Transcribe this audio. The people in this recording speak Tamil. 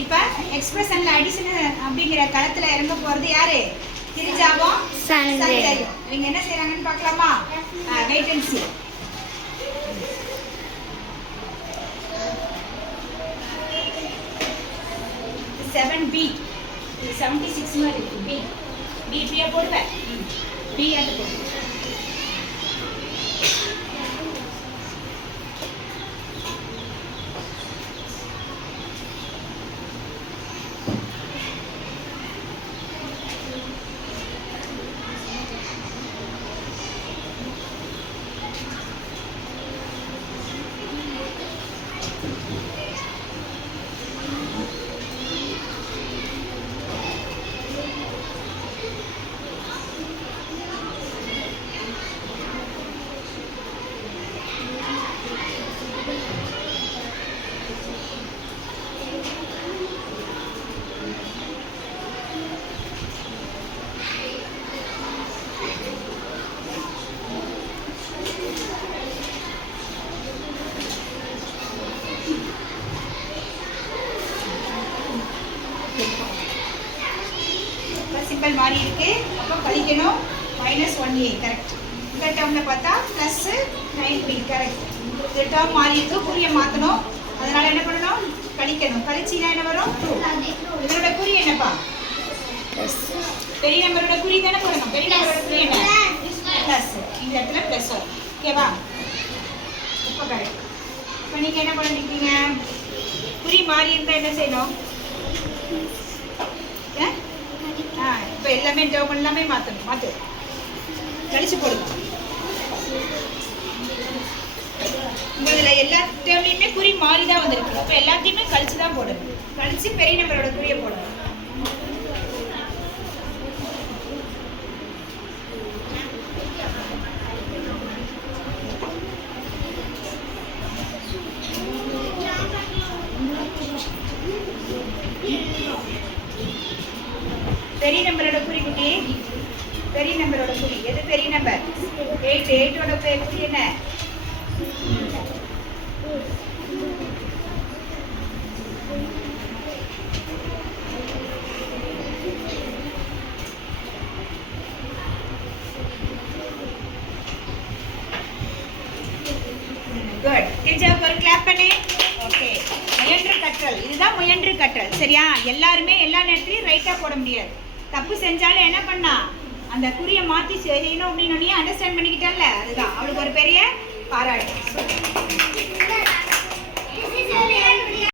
இப்போ எக்ஸ்பிரஷன்ல அடிஷன் அப்படிங்கிற களத்துல இறங்க போறது யாரு. சஞ்சயும் இவங்க என்ன செய்றாங்கன்னு பார்க்கலாமா? Wait and C seven B seventy six மாதிரி இருக்கு. பி பி பியா போடுவேன்? பி அது போடு சிம்பிள் மாறி இருக்கு. அப்போ கழிக்கணும் மைனஸ் ஒன் ஏ கரெக்ட் இந்த டேர்மில் பார்த்தா ப்ளஸ் நைன் பி கரெக்ட் இந்த டேர்ம் மாறி இருக்கு. குறியை மாற்றணும் அதனால என்ன பண்ணணும்? கழிக்கணும் கழிச்சினா என்ன வரும்? இதோட குறி என்னப்பா? பெரிய நம்பரோட குறி தானே போடணும். பெரிய நம்பரோட குறி என்ன? ப்ளஸ் இந்த இடத்துல ப்ளஸ் வரும். ஓகேவா இப்போ கரெக்ட் இப்போ நீங்கள் என்ன பண்ணிருக்கீங்க குறி மாறி இருந்தால் என்ன செய்யணும்? இப்போ எல்லாமே டேர்ம் எல்லாமே மாற்றணும் மாற்று கழிச்சு போடுங்க. இதில் எல்லா டேர்ம்லையுமே குறி மாறி தான் வந்திருக்கு. அப்போ எல்லாத்தையுமே கழிச்சு தான் போடணும். கழிச்சு பெரிய நம்பரோட குறியை போடணும். பெரிய நம்பரோட குறி குட்டி. பெரிய நம்பரோட குறி. எது பெரிய நம்பர் எயிட் எயிட்டோட குறி என்ன? குட் டீச்சருக்கு ஒரு கிளாப் பண்ணு. ஓகே முயன்று கற்றல். இதுதான் முயன்று கற்றல். சரியா? எல்லாருமே எல்லா நேரத்துலையும் ரைட்டாக போட முடியாது. தப்பு செஞ்சாலும் என்ன பண்ணா? அந்த குறியை மாற்றி செய்யணும் அப்படின்னு நீ அண்டர்ஸ்டாண்ட் பண்ணிக்கிட்டல அதுதான். அவளுக்கு ஒரு பெரிய பாராட்டு.